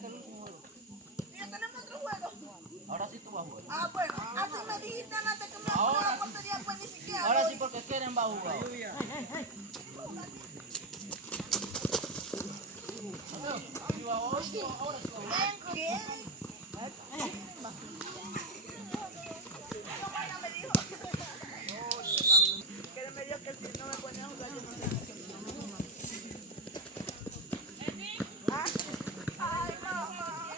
Ya tenemos otro juego. Ahora sí tú vas a jugar. Ah, bueno, así me dijiste antes que me iba a poner la portería, pues ni siquiera. Ahora sí porque quieren va a jugar. ¿Qué? Que me dijo que si no me ponía a jugar yo no sé. ¿Ah? Ay, mamá.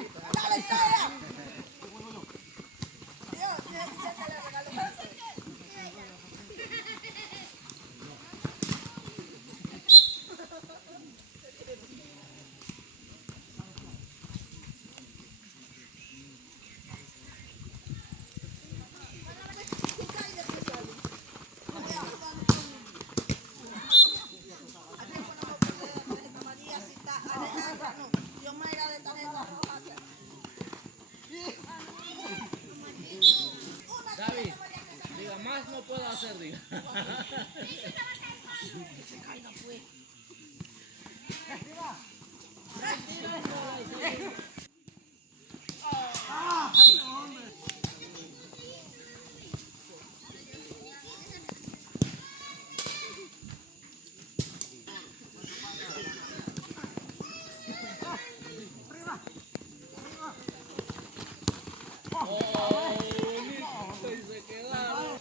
Dale, historia. Dios, ya te le regalé. David, diga, más no puedo hacer, diga. Y se quedaron.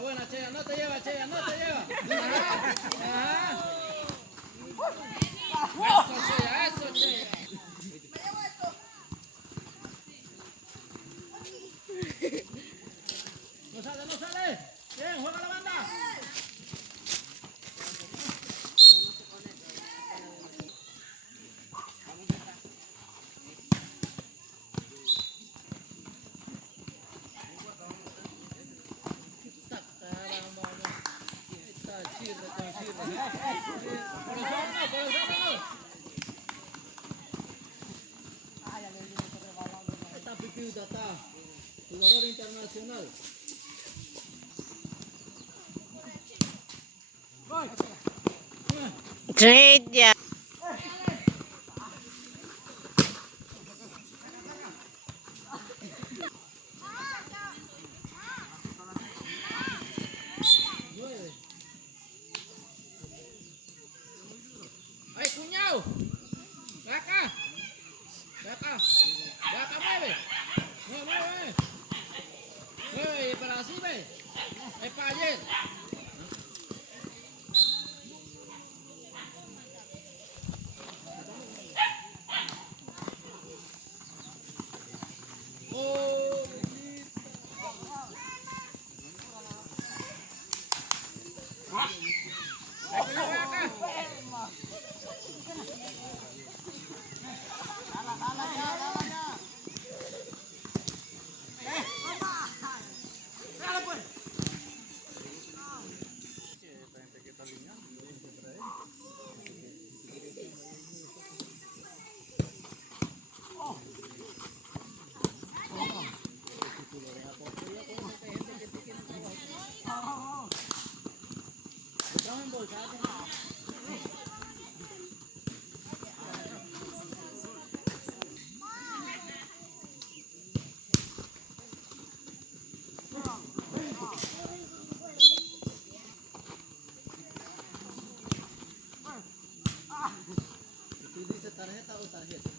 Buena, Chea, no te lleva, Chea, no te lleva. Ajá. Eso, Chea, eso, Chea. No sale, no sale. Bien, juega la banda. Está Pipiuta, está jugador internacional. Trade ya. ¡Ay, cuñado! ¡Ve acá! ¡Ve acá! ¡Ve acá, mueve! ¡Mueve, mueve! ¡Mueve! ¡Para así, ve! ¡Es para ayer! ¡Oh! ¡Ay, cuñado, ve acá! ¿Tú dices tarjeta o tarjeta?